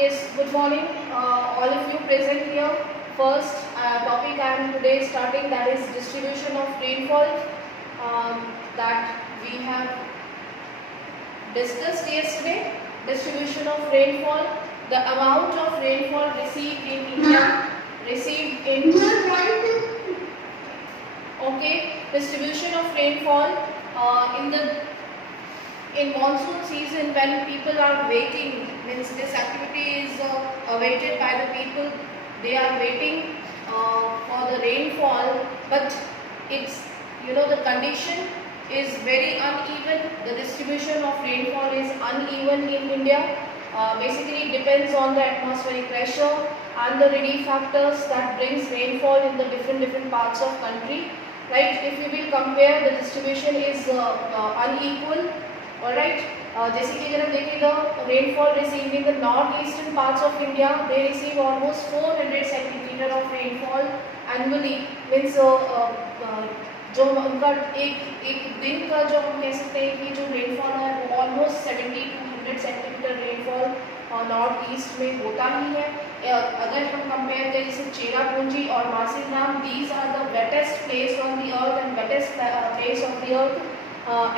Yes, good morning, all of you present here. First topic I am today starting, that is distribution of rainfall, that we have discussed yesterday. Distribution of rainfall, the amount of rainfall received in India, received in distribution of rainfall in monsoon season, when people are waiting, means this activity is awaited by the people. They are waiting for the rainfall, but it's, the condition is very uneven. The distribution of rainfall is uneven in India. Basically it depends on the atmospheric pressure and the relief factors that brings rainfall in the different parts of country. Right, if you will compare, the distribution is unequal. Alright, जैसे कि अगर हम देखें the rainfall received in the north-eastern parts of India, they receive almost 400 centimeter of rainfall annually. Means जो उनका एक दिन का जो हम कह सकते हैं कि जो rainfall है वो almost 70 to 100 centimeter rainfall नॉर्थ ईस्ट में होता ही है. अगर हम कंपेयर करें जैसे चेरापूंजी और Mawsynram, these are the wettest place on the earth and wettest place of the earth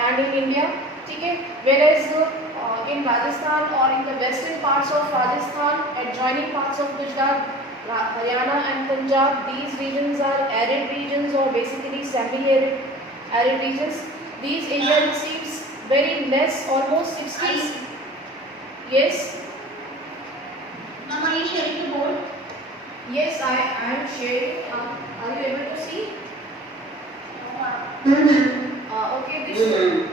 and in India. ठीक है, whereas in Rajasthan or in the western parts of Rajasthan, adjoining parts of Gujarat, Haryana and Punjab, these regions are arid regions or basically semi-arid regions. These area receives very less, almost 60. Yes. Mama, are you sharing the board? Yes, I am sharing. Are you able to see? Okay, this.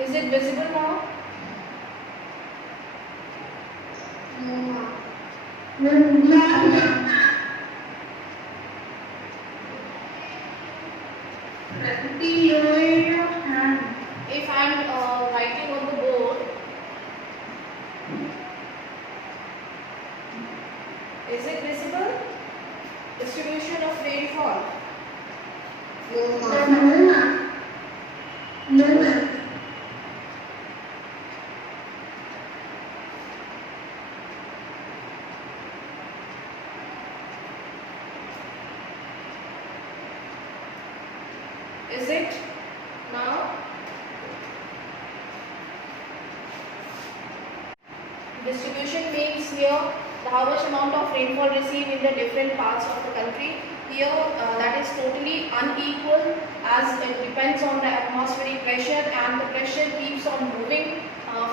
Is it visible now? If I am writing on the board, is it visible? Distribution of rainfall. No. Is it now? Distribution means here how much amount of rainfall received in the different parts of the country. Here that is totally unequal, as it depends on the atmospheric pressure and the pressure keeps on moving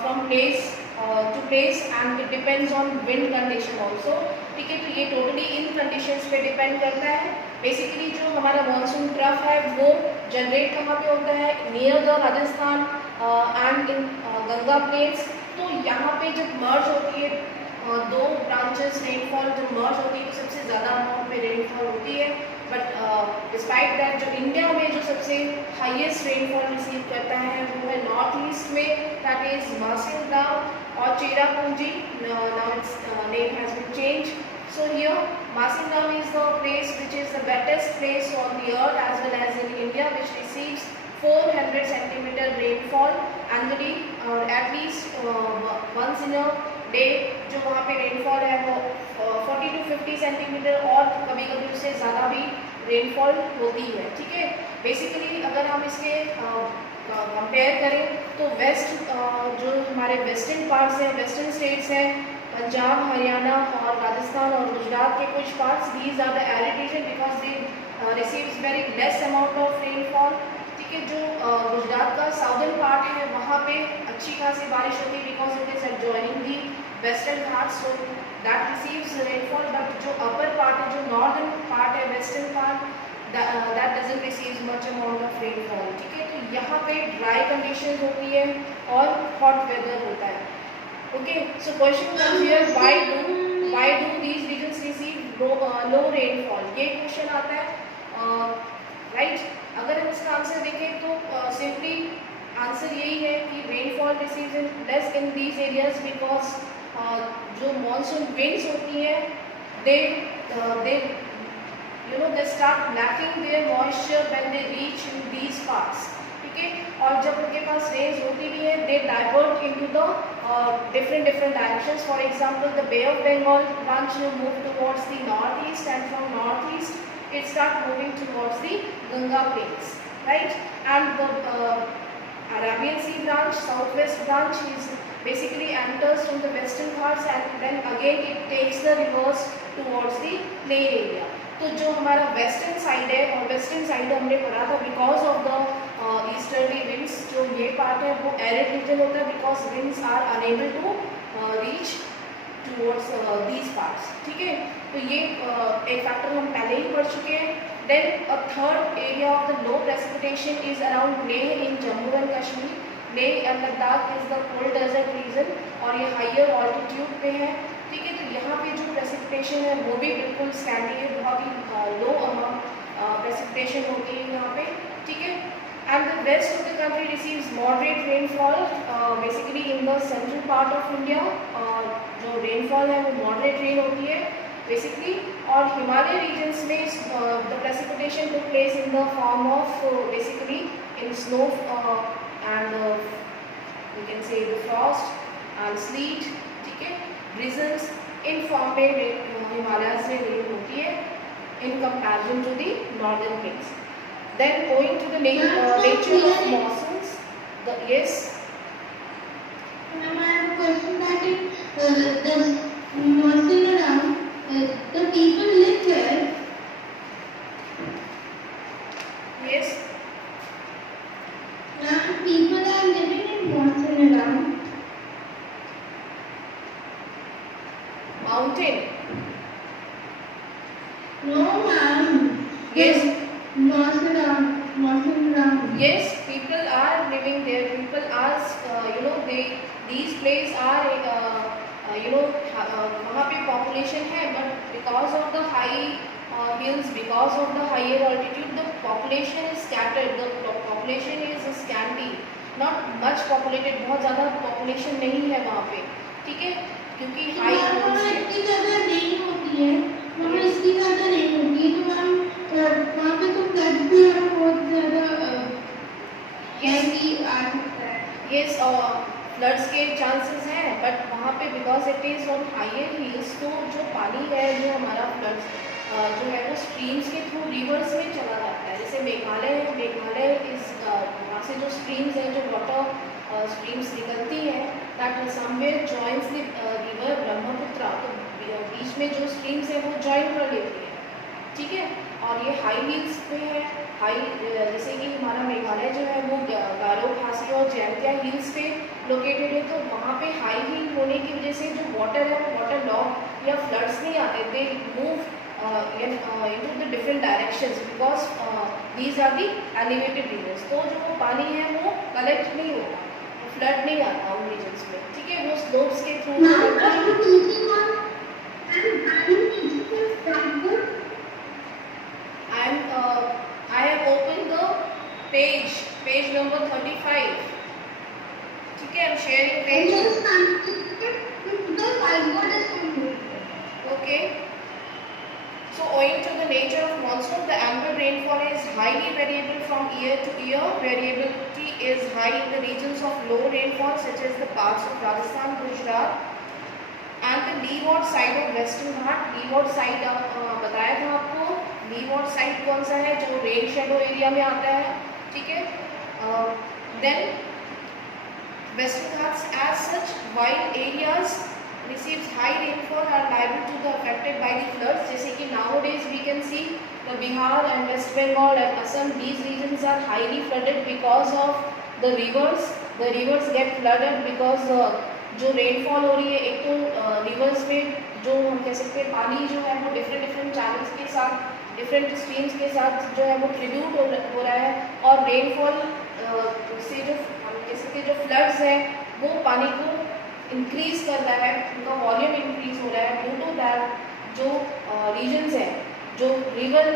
from place to place, and it depends on wind condition also. ठीक है, तो ये totally इन conditions पे depend करता है. Basically जो हमारा monsoon trough है वो generate कहाँ पे होता है? Near the Rajasthan and in Ganga plains. तो यहाँ पे जब merge होती है दो ब्रांचेस रेनफॉल जब मर्ज होती है तो सबसे ज़्यादा अमाउंट में रेनफॉल होती है. बट डिस्पाइट दैट जो इंडिया में जो सबसे हाईएस्ट रेनफॉल रिसीव करता है वो है नॉर्थ ईस्ट में, दैट इज मासिनराम और Cherrapunji. Now it's name has been change. So here Masinram is the place which is the wettest place on the earth as well as in India, which receives 400 centimeter rainfall annually, or at least once in a day. जो वहाँ पे रेनफॉल है वो 40 to 50 सेंटीमीटर और कभी कभी उससे ज़्यादा भी रेनफॉल होती है. ठीक है, बेसिकली अगर हम इसके कंपेयर करें तो वेस्ट जो हमारे वेस्टर्न पार्ट्स हैं, वेस्टर्न स्टेट्स हैं, पंजाब, हरियाणा और राजस्थान और गुजरात के कुछ parts, these are the arid region because they receives very less amount of rainfall. ठीक है, जो गुजरात का साउदर्न पार्ट है वहाँ पे अच्छी खासी बारिश होती है because it is adjoining the western Ghats, so that receives rainfall. But जो अपर पार्ट है, जो नॉर्दर्न पार्ट है, western part, that doesn't receives much amount of rainfall. ठीक है, तो यहाँ पे ड्राई कंडीशन होती है और हॉट वेदर होता है. Okay, so question comes here, why do these regions receive low rainfall. ये क्वेश्चन आता है. राइट। अगर हम इसका आंसर देखें तो सिंपली आंसर यही है कि rainfall receives in less in these areas because जो मॉनसून विंड्स होती हैं दे they start lacking their moisture when they reach in these parts, ठीक है। और जब उनके पास रेंज होती भी है they divert into the different directions. For example, the Bay of Bengal branch move towards the northeast, and from northeast it start moving towards the Ganga plains, right? And the Arabian Sea branch, southwest branch, is basically enters from the western Ghats and then again it takes the reverse towards the plain area. तो जो हमारा western side है, और western side हमने पढ़ा था because of the easterly winds, जो ये पार्ट है वो एरिड रीजन होता है because winds are unable to reach towards these parts, ठीक है। तो ये एक फैक्टर हम पहले ही पढ़ चुके हैं। Then a third area of the low precipitation is around Leh in Jammu and Kashmir. Leh and Ladakh is the cold desert region और ये हाइयर ऑल्टीट्यूड पे है, ठीक है। तो यहाँ पे जो प्रेसिपिटेशन है वो भी बिल्कुल स्कैंडी है, बहुत ही लो अमाउंट प्रेसिपिटेशन होती है यहाँ पे, ठीक है। And the rest of the country receives moderate rainfall basically in the central part of India. जो रेनफॉल है वो मॉडरेट रेन होती है बेसिकली, और हिमालय रीजन्स में the precipitation took place in the form of basically in snow and you can say the Frost and slit, ठीक है। Regions in form में हिमालय में रेन होती है in comparison to the northern plains. Then going to the nature of monsoons, yes. Ma'am, I have a question that the monsoon around, the people live there. Yes. Ma'am, people are living in monsoon around. Mountain. No, ma'am. Yes. Monsoon around. Yes, people are living there. People are, these places are, वहाँ पे population है, but because of the high hills, because of the higher altitude, the population is scattered. The population is scanty, not much populated. बहुत ज़्यादा population नहीं है वहाँ पे, ठीक है, क्योंकि high hills है। इतनी ज़्यादा रेन होती है, वहाँ इतनी ज़्यादा रेन होती है, तो मैम वहाँ पे तो फ्लड भी बहुत ज़्यादा आ सकता है। Yes, फ्लड्स के चांसेस हैं, बट वहाँ पे because it is on higher hills, तो जो पानी है जो हमारा फ्लड्स जो है वो स्ट्रीम्स के थ्रू रिवर्स में चला जाता है। जैसे मेघालय है, मेघालय इस वहाँ से जो स्ट्रीम्स हैं, जो वाटर स्ट्रीम्स निकलती हैं, that somewhere joins the river Brahmaputra, तो बीच में जो स्ट्रीम्स हैं वो जॉइन कर लेती है, ठीक है। और ये हाई हिल्स पे है, हाई जैसे कि हमारा मेघालय जो है वो गारो खासी और जैंतिया हिल्स पे लोकेटेड है, तो वहाँ पे हाई हिल होने की वजह से जो वाटर है वो वाटर लॉग या फ्लड्स नहीं आते, they move into the different directions because these are the elevated regions. तो जो पानी है वो कलेक्ट नहीं होता, फ्लड नहीं आता उन रीजन्स में, ठीक है, वो स्लोप्स के through. I have opened the page number 35. ठीक है, I'm sharing page. Okay. So owing to the nature of monsoon, the annual rainfall is highly variable from year to year. Variability is high in the regions of low rainfall such as the parts of Rajasthan, Gujarat and the leeward side of Western Ghat. Leeward side बताया था आपको, leeward side कौन सा है, जो rain shadow area में आता है, ठीक है। Then Western Ghats as such wild areas receives high rainfall are liable to be affected by the floods. जैसे कि nowadays we can see the Bihar and West Bengal and Assam, these regions are highly flooded because of the rivers. The rivers get flooded because जो रेनफॉल हो रही है, एक तो रिवर्स में जो हम कह सकते हैं पानी जो है वो डिफरेंट चैनल्स के साथ, डिफरेंट स्ट्रीम्स के साथ जो है वो ट्रिब्यूट हो रहा है, और रेनफॉल से जो हम कह सकते हैं जो फ्लड्स हैं वो पानी को इंक्रीज कर रहा है, उनका वॉल्यूम इंक्रीज हो रहा है ड्यू टू दैट जो रीजन्स हैं, जो रिवर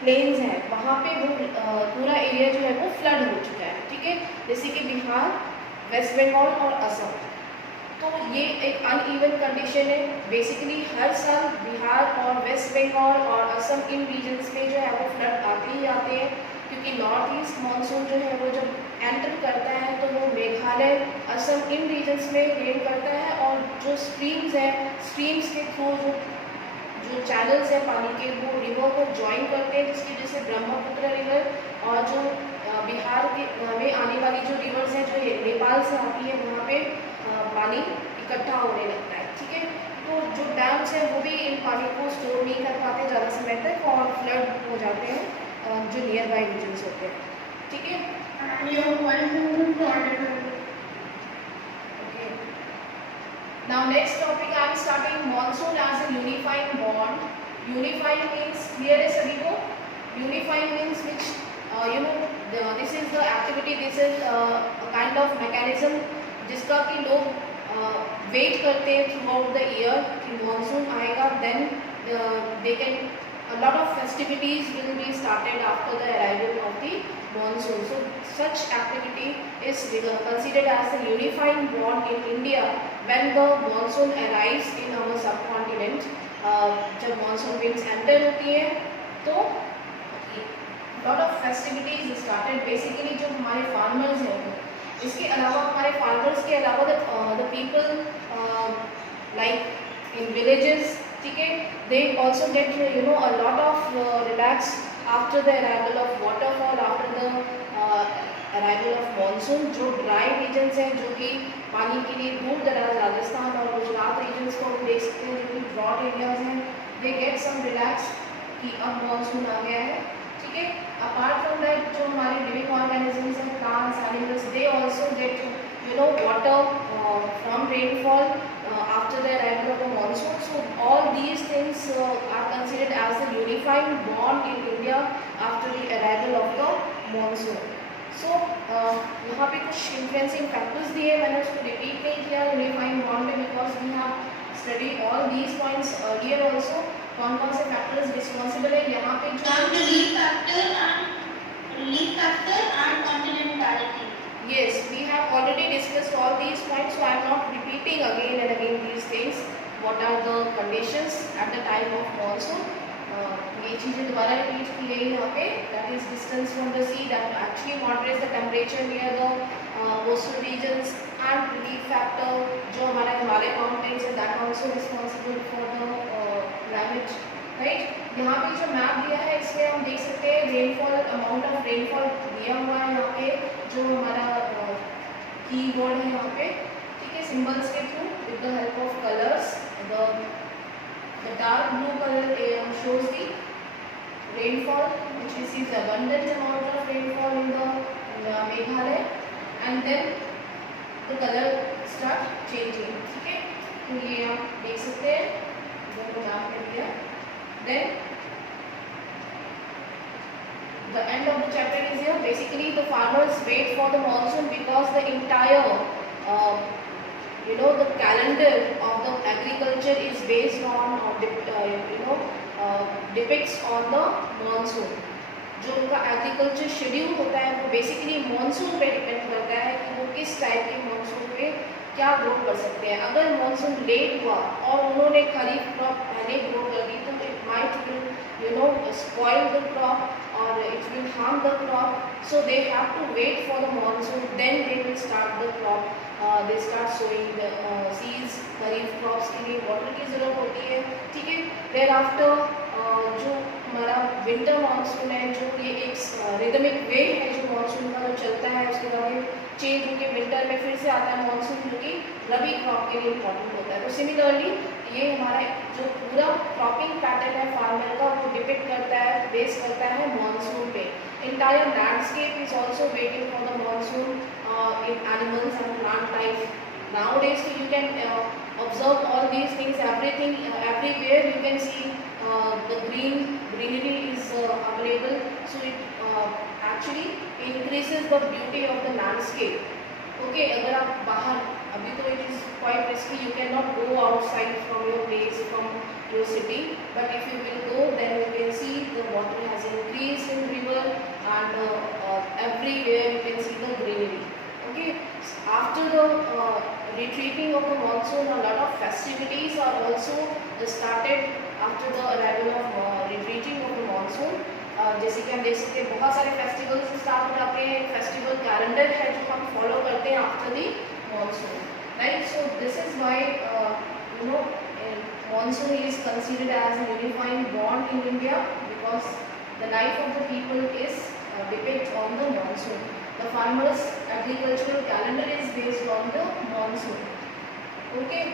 प्लेन्स हैं वहाँ पे वो पूरा एरिया जो है वो फ्लड हो चुका है, ठीक है। जैसे कि बिहार, वेस्ट बंगाल और असम, तो ये एक अनइवन कंडीशन है। बेसिकली हर साल बिहार और वेस्ट बंगाल और असम इन रीजन्स में जो है वो फ्लड आते ही आते हैं, क्योंकि नॉर्थ ईस्ट मानसून जो है वो जब एंटर करता है तो वो मेघालय, असम इन रीजन्स में रेन करता है, और जो स्ट्रीम्स हैं, स्ट्रीम्स के थ्रू जो चैनल्स हैं पानी के, वो रिवर को ज्वाइन करते हैं, जिसकी वजह से ब्रह्मपुत्र रिवर और जो बिहार के में आने वाली जो रिवर्स हैं जो नेपाल से आती है, वहाँ पे पानी इकट्ठा होने लगता है, ठीक है। तो जो डैम्स हैं वो भी इन पानी को स्टोर नहीं कर पाते ज़्यादा समय तक, और फ्लड हो जाते हैं जो नियर बाई रीजन्स होते हैं, ठीक है। Okay. Now next topic I am starting monsoon as a unifying bond. Unifying means clear है सभी को? Unifying means which this is the activity, this is a kind of mechanism जिसका कि लोग वेट करते हैं थ्रू आउट द ईयर कि monsoon आएगा, then they can a lot of festivities will be started after the arrival of the monsoon. So such activity is considered as the unifying bond in India when the monsoon arrives in our subcontinent. जब monsoon winds enter होती है तो lot of festivities started. Basically जो हमारे farmers हैं, इसके अलावा हमारे farmers के अलावा the people like in villages, ठीक है, they also get a lot of relax after the arrival of waterfall, after the arrival of monsoon. जो dry regions हैं, जो कि पानी के लिए दूर दराज राजस्थान और गुजरात regions को हम देख सकते हैं, जो कि drought areas हैं, they get some relax कि अब monsoon आ गया है, ठीक है। Apart from that, जो हमारे living organisms हैं, plants, animals, they also get water from rainfall after the arrival of the monsoon. So all these things are considered as the unifying bond in India after the arrival of the monsoon. So यहाँ पे कुछ influencing factors दिए, मैंने उसको repeat नहीं किया unifying bond में, because we have studied all these points earlier also. कौन कौन से factors responsible है यहाँ पे जो relief factor and continentality. Yes, we have already discussed all these points, so I am not repeating again and again these things. What are the conditions at the time of monsoon? ये चीज़ें दोबारा repeat की गई यहाँ पे. That is distance from the sea that actually moderates the temperature near the coastal regions, and relief factor जो हमारा हिमालय mountains है, that also responsible for the climate, right? यहाँ पे जो मैप दिया है इसमें हम देख सकते हैं रेनफॉल, अमाउंट ऑफ रेनफॉल दिया हुआ है यहाँ पे, जो हमारा कीवर्ड है यहाँ पे, ठीक है, सिंबल्स के through with the help of colours. The dark blue color shows the rainfall which receives abundant amount of rainfall in the Meghalaya, and then the color start changing, ठीक है. तो ये आप देख सकते हैं जो मैप में दिया. Then the end of the chapter is here. Basically the farmers wait for the monsoon because the entire the calendar of the agriculture is based on depicts on the monsoon. जो उनका एग्रीकल्चर शेड्यूल होता है वो basically monsoon पे डिपेंड करता है कि वो किस टाइप के मानसून पे क्या ग्रो कर सकते हैं. अगर मानसून लेट हुआ और उन्होंने खरीफ क्रॉप पहले ग्रो कर दी तो it might spoil the crop or it will harm the crop. So they have to wait for the monsoon, then they will start the crop. They start sowing the seeds. खरीफ क्रॉप्स के लिए वाटर की ज़रूरत होती है, ठीक है. thereafter जो हमारा विंटर मानसून है, जो ये एक रिदमिक वे है जो मानसून का जो चलता है, उसके बाद चेंज होकर विंटर में फिर से आता है मानसून, जो कि रबी क्रॉप के लिए इम्पॉर्टेंट होता है. तो सिमिलरली ये हमारा जो पूरा क्रॉपिंग पैटर्न है फार्मर का, वो डिपेंड करता है, बेस करता है मानसून पे. entire landscape is also waiting for the monsoon in animals and plant life. Nowadays you can observe all these things, everything, everywhere you can see the greenery is available, so it actually increases the beauty of the landscape. Okay, अगर आप बाहर, अभी तो it is quite risky, you cannot go outside from your place, from your city, but if you will go, then you can see the water has increased. monsoon, a lot of festivities are also started after the arrival of retreating of the monsoon. जैसे कि हम देख सकते हैं बहुत सारे festivals start हो जाते हैं, फेस्टिवल कैलेंडर है जो हम फॉलो करते हैं after the monsoon, right? So this is why monsoon is considered as a unifying bond in India, because the life of the people is depends on the monsoon. The farmers' agricultural calendar is based on the monsoon. Okay,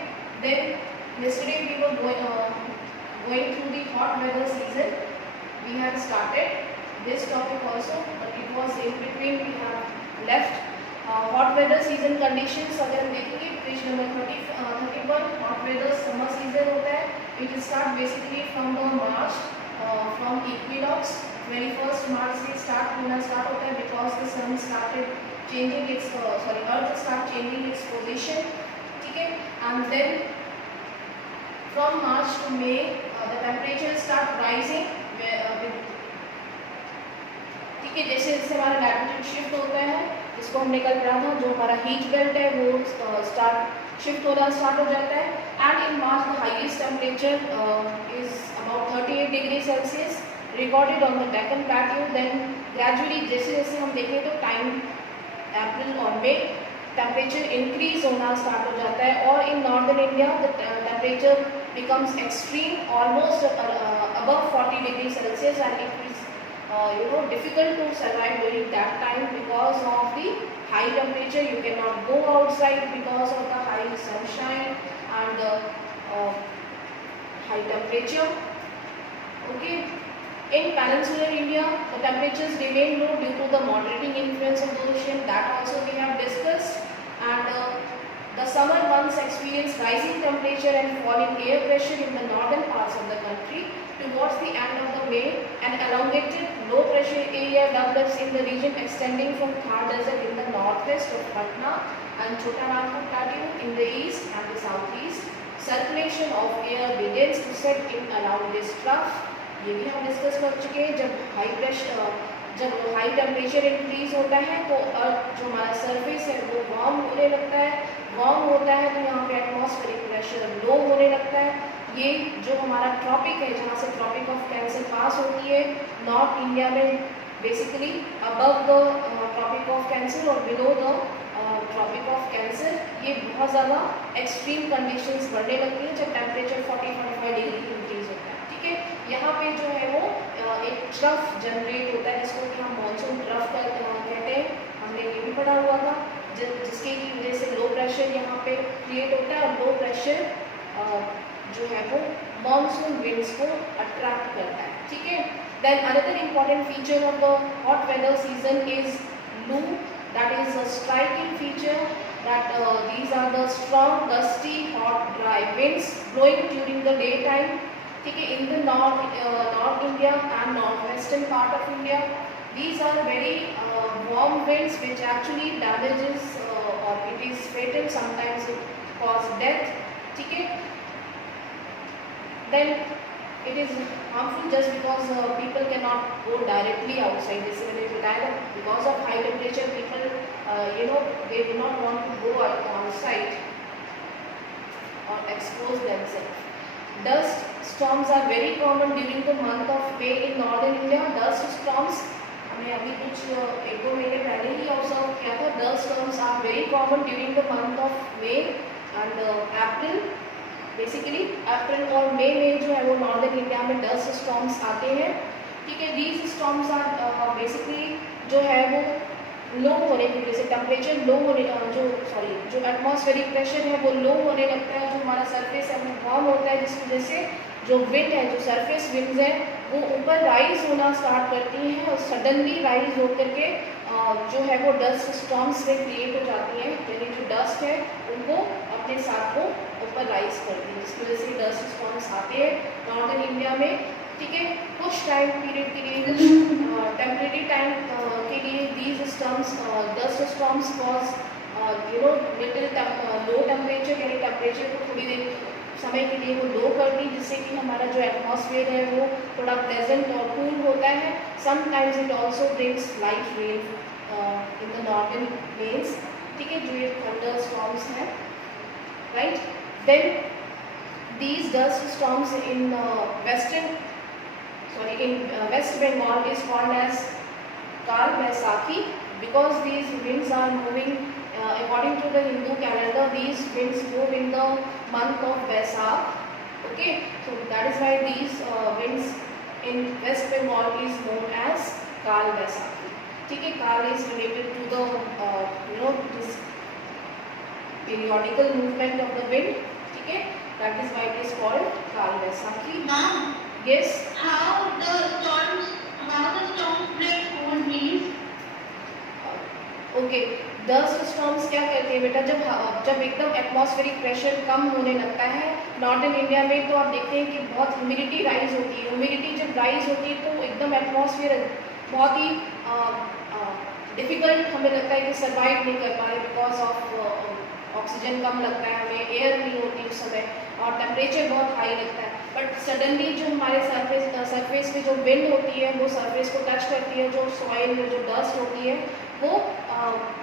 then yesterday we were going through the hot weather season. We had started this topic also, but it was in between we have left hot weather season conditions. अगर हम देखेंगे page number 31 hot weather summer season होता है. It will start basically from the March, from equinox 21st March से start होता है, because the sun started changing its earth start changing its position. ठीक है, and then from March to May the temperature start rising. ठीक है, जैसे जैसे हमारा लैटिट्यूड शिफ्ट होता है, जिसको हमने कल पढ़ा था, जो हमारा हीट बेल्ट है वो शिफ्ट होना स्टार्ट हो जाता है. And in March the highest temperature is about 38 degree Celsius recorded on the Deccan plateau. Then gradually जैसे जैसे हम देखें तो टाइम अप्रैल और मई टेम्परेचर इंक्रीज होना स्टार्ट हो जाता है, और in northern India the temperature becomes extreme, almost above 40 degrees Celsius, and it is difficult to survive during that time because of the high temperature. You cannot go outside because of the high sunshine and high temperature. Okay, in peninsular India the temperatures remain low due to the moderating influence of the ocean. That also we have discussed. And the summer months experience rising temperature and falling air pressure in the northern parts of the country. Towards the end of the May, an elongated low pressure area develops in the region extending from Thar Desert in the northwest of Patna and Chota Nagpur Plateau in the east and the southeast. Circulation of air begins to set in around this trough. ये भी हम डिस्कस कर चुके हैं. जब high temperature increase होता है तो अर्थ जो हमारा सरफेस है वो वार्म होने लगता है. वार्म होता है तो यहाँ पे एटमॉस्फेरिक प्रेशर लो होने लगता है. ये जो हमारा ट्रॉपिक है, जहाँ से ट्रॉपिक ऑफ कैंसर पास होती है नॉर्थ इंडिया में, basically above the tropic of Cancer और below the tropic of Cancer, ये बहुत ज़्यादा एक्सट्रीम कंडीशंस बढ़ने लगती हैं जब टेम्परेचर 40-45 डिग्री इंक्रीज होता है. ठीक है, यहाँ पे जो है वो एक ट्रफ जनरेट होता है जिसको कि हम मानसून ट्रफ कहते हैं. हमने ये भी पढ़ा हुआ था, जिसके की वजह से लो प्रेशर यहाँ पे क्रिएट होता है, और लो प्रेशर जो है वो मानसून विंड्स को अट्रैक्ट करता है. ठीक है, then another important feature of the hot weather season is loo. That is a striking feature that these are the strong gusty hot dry winds blowing during the daytime. ठीक है, in the north India and northwestern part of India, these are very warm winds which actually damages or it is fatal, sometimes it cause death. ठीक है, then it is harmful just because people cannot go directly outside. जैसे मैंने बताया, because of high temperature people they do not want to go outside or expose themselves. Dust storms are very common during the month of May in northern India. Dust storms हमने अभी कुछ 1-2 महीने पहले ही ऑब्जर्व किया था. Dust storms are very common during the month of May and April. Basically अप्रैल और मई में जो है वो नॉर्दर्न इंडिया में डस्ट स्टॉर्म्स आते हैं. ठीक है, दीज स्टॉर्म्स आर बेसिकली जो है वो लो होने की वजह से टेम्परेचर लो होने जो एटमॉस्फेरिक प्रेशर है वो लो होने लगता है. जो हमारा सरफेस है वो वार्म होता है, जिसकी वजह से जो विंड है, जो सरफेस विंड्स हैं वो ऊपर राइज होना स्टार्ट करती हैं और सडनली राइज होकर के जो है वो डस्ट स्टॉर्म्स से क्रिएट हो जाती हैं. यानी जो डस्ट है उनको अपने साथ वो ऊपर राइज करती है, जिसकी वजह से डस्ट स्टॉर्म्स आते हैं नॉर्दर्न इंडिया में. ठीक है, कुछ टाइम पीरियड के लिए, कुछ टेम्परेरी टाइम के लिए these dust storms cause little low temperature, यानी टेम्परेचर को थोड़ी देर समय के लिए वो लो कर दी, जिससे कि हमारा जो एटमॉस्फेयर है वो थोड़ा प्लेजेंट और कूल होता है. Sometimes it also brings light rain in the northern plains. ठीक है, जो ये थंडर स्टॉर्म्स हैं, right? Then these dust storms in West Bengal is called as Kal Baisakhi, because these winds are moving according to the Hindu calendar. These winds move in the month of Baisakh. Okay, so that is why these winds in West Bengal is known as Kal Baisakhi. Okay, Kal is related to the this periodical movement of the wind. Okay, that is why it is called Kal Baisakhi. Ma'am, Yes. how the storms bring cold breeze? Okay, dust storms क्या करते हैं बेटा, जब एकदम atmospheric pressure कम होने लगता है northern India में, तो आप देखते हैं कि बहुत ह्यूमिडिटी राइज होती है. ह्यूमिडिटी जब राइज होती है तो एकदम एटमॉस्फेयर बहुत ही डिफ़िकल्ट हमें लगता है कि सर्वाइव नहीं कर पा रहे, बिकॉज ऑफ ऑक्सीजन कम लगता है हमें, एयर नहीं होती उस समय, और टेम्परेचर बहुत हाई लगता है. बट सडनली जो हमारे सरफेस पे जो विंड होती है वो सरफेस को टच करती है, जो सॉइल में जो डस्ट होती है वो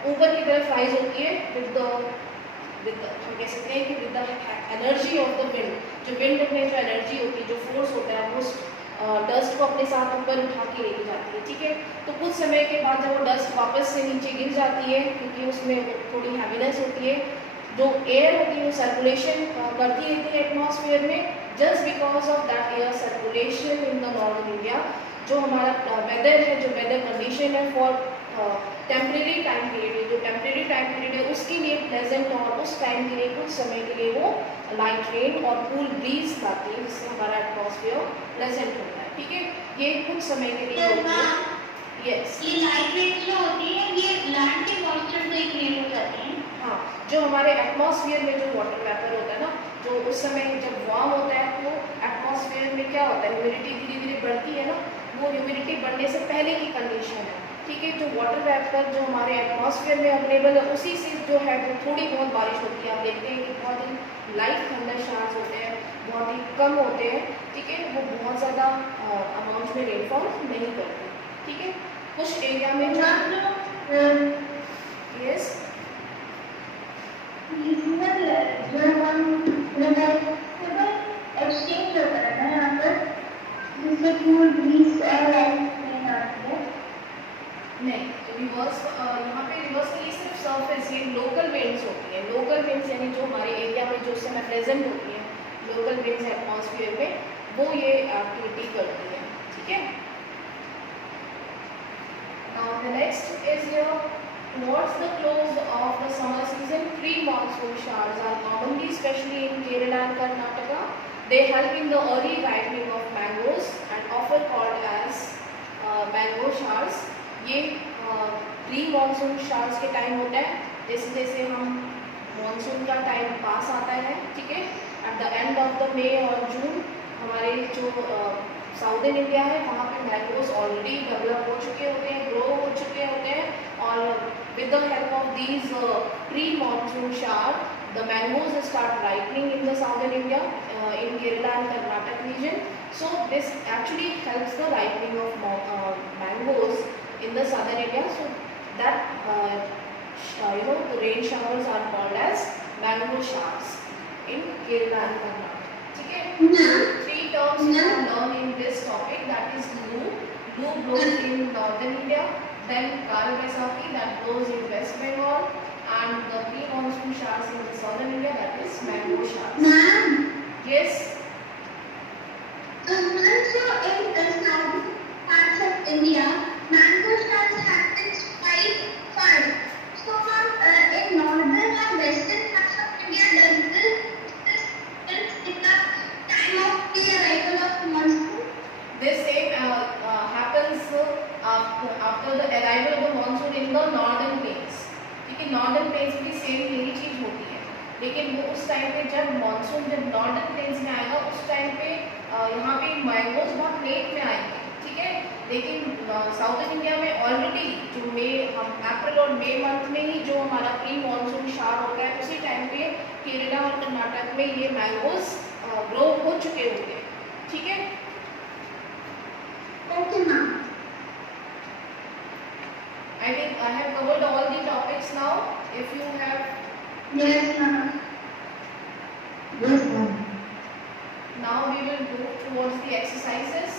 ऊपर की तरफ राइज होती है विद हम कह सकते हैं कि with the energy of the wind. जो विंड में जो एनर्जी होती है, जो फोर्स होता है, वो डस्ट को अपने साथ ऊपर उठा के लेके जाती है. ठीक है, तो कुछ समय के बाद जब वो डस्ट वापस से नीचे गिर जाती है, क्योंकि उसमें थोड़ी हैवीनेस होती है, जो एयर होती है वो सर्कुलेशन करती रहती है एटमॉस्फेयर में. Just because of that air circulation in the northern India, जो हमारा वेदर है, जो वेदर कंडीशन है फॉर टेम्परेरी टाइम पीरियड, जो टेम्परेरी टाइम पीरियड है उसके लिए प्लेजेंट, और उस टाइम के लिए कुछ समय के लिए वो लाइट रेन और कूल ब्रीज लाती है, जिससे हमारा एटमॉस्फेयर प्लेजेंट होता है. ठीक है, ये कुछ समय के लिए होती है. यस, ये लाइट रेंज जो होती है ये लैंड के मॉइस्चर से क्रिएट हो जाती है. हाँ, जो हमारे एटमॉस्फेयर में जो वाटर वेपर होता है ना, जो उस समय जब वार्म होता है तो एटमॉस्फेयर में क्या होता है, ह्यूमिडिटी धीरे धीरे बढ़ती है ना, वो ह्यूमिडिटी बढ़ने से पहले की कंडीशन है. ठीक है, जो वाटर वेपर जो हमारे एटमॉस्फेयर में अवेलेबल है उसी से जो है वो थोड़ी बहुत बारिश होती है. आप देखते हैं कि बहुत ही लाइट थंडर शावर्स होते हैं, बहुत ही कम होते हैं. ठीक है, वो बहुत ज़्यादा अमाउंट में रेनफॉल नहीं करते. ठीक है, कुछ एरिया में यस एक्सचेंज होता है ना यहाँ पर, जिससे कूल ब्रीज और लाइट रेन आती है. नहीं, तो रिवर्स यहाँ पे रिवर्स के लिए सिर्फ सरफेस, ये लोकल विंड्स होती है. लोकल विंड्स यानी जो हमारे एरिया में जो समय प्रेजेंट होती है, लोकल विंड्स एटमॉस्फेयर में, वो ये एक्टिविटी करती है. ठीक है, now the next is here, towards the close of the summer season, pre-monsoon showers are commonly, especially in Kerala and Karnataka. They help in the early ripening of mangoes and often called as mango showers. ये pre monsoon showers के टाइम होता है, जैसे जैसे हम मानसून का time pass आता है. ठीक है, at the end of the May और जून हमारे जो साउदर्न इंडिया है वहाँ पे मैंगोज ऑलरेडी डेवलप हो चुके होते हैं, ग्रो हो चुके होते हैं, और with the help of these pre-monsoon shower, the mangoes start ripening in the southern India, in Kerala and Karnataka region. So this actually helps the ripening of mangoes in the southern India. So that the rain showers are called as mango showers in Kerala and Karnataka. Okay? Three terms you have learned in this topic, that is Loo. Loo blows in northern India. Then Kal Baisakhi that blows in West Bengal, and the pre-monsoon showers in the southern India, that is mango showers. Ma'am, Yes. also in the southern parts of India, mango showers happens quite fast. So in northern and western parts of India, does this pick up time of the arrival of monsoon? This same happens after the arrival of the monsoon in the northern plains. ठीक है, northern plains में भी सेम यही चीज़ होती है, लेकिन वो उस टाइम पे जब मानसून जब नॉर्दर्न प्लेन्स में आएगा उस टाइम पे यहाँ पे मैंगोज बहुत लेट में आएंगे. ठीक है, लेकिन साउथर्न इंडिया में ऑलरेडी जो हम अप्रैल और मई मंथ में ही जो हमारा प्री मानसून शावर होता है उसी टाइम पे केरला और कर्नाटक में ये मैंगोज ग्रो हो चुके होंगे. ठीक है, Okay, ma'am. I think I have covered all the topics now. If you have Yes, ma'am. towards the exercises.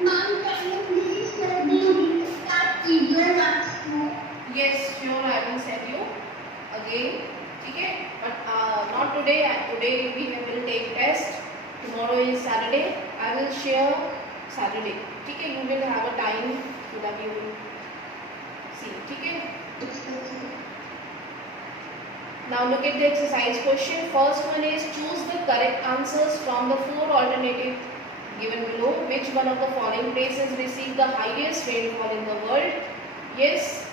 Ma'am, can you please send me that video once more? Yes, sure, I will send you again. Okay, but not today. Today we will take test. Tomorrow is Saturday. I will share Saturday. Okay, you will have a time so that you will see. Okay. Now look at the exercise question. First one is choose the correct answers from the four alternative given below. Which one of the following places receive the highest rainfall in the world? Yes.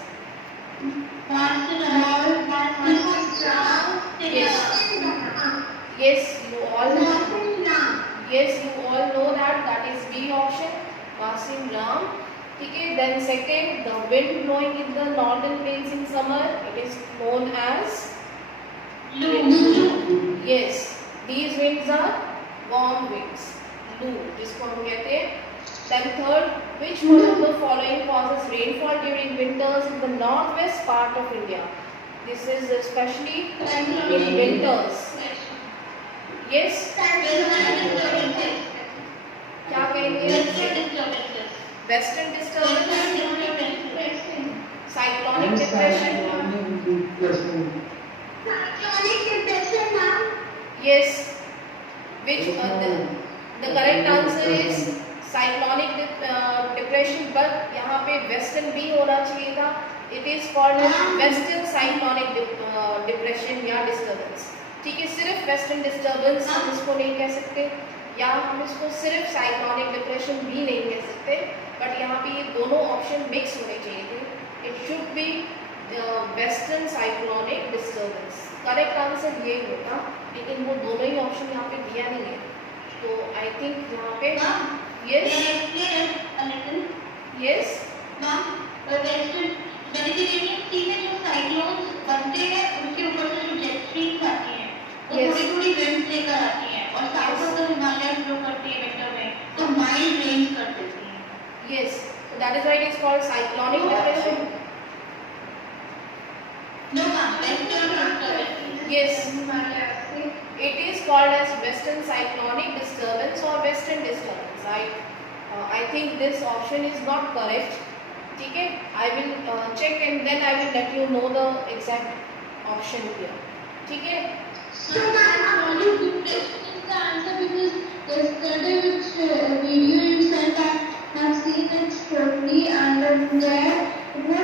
Yes, you all know that is B option, Wasim Ram. Okay, then second, the wind blowing in the northern plains in summer, it is known as Lu. Yes, these winds are warm winds. Lu, जिसको हम कहते हैं. Then third, which one of the following causes rainfall during winters in the northwest part of India? This is especially in winters. Yes. क्या कहेंगे? Western disturbance. Cyclonic depression. Yes. Which the correct answer is cyclonic depression, but यहाँ पे western भी होना चाहिए था. It is called as western cyclonic depression या disturbance. ठीक है, सिर्फ western disturbance हम इसको नहीं कह सकते, या हम इसको सिर्फ cyclonic depression भी नहीं कह सकते, but यहाँ पे ये दोनों ऑप्शन मिक्स होने चाहिए थे. It should be western cyclonic disturbance. Correct answer ये होता, लेकिन वो दोनों ही ऑप्शन यहाँ पे दिया नहीं है, तो आई थिंक यहाँ पे यस यस जो साइक्लोन्स बनते हैं उनके ऊपर से जो जेट स्ट्रीम्स आती हैं वो थोड़ी विंड्स लेकर आती हैं और साउथ ऑफ द हिमालय फ्लो करती है विंटर में, तो माइल्ड रेन्स कर देती हैं. Yes, that is why it is called cyclonic depression. No ma'am, western disturbance. Yes, it is called as western cyclonic disturbance or western disturbance. I think this option is not correct. ठीक है, I will check and then I will let you know the exact option here. ठीक है. So cyclonic depression is the answer because yesterday which video you sent I have seen it shortly and there it was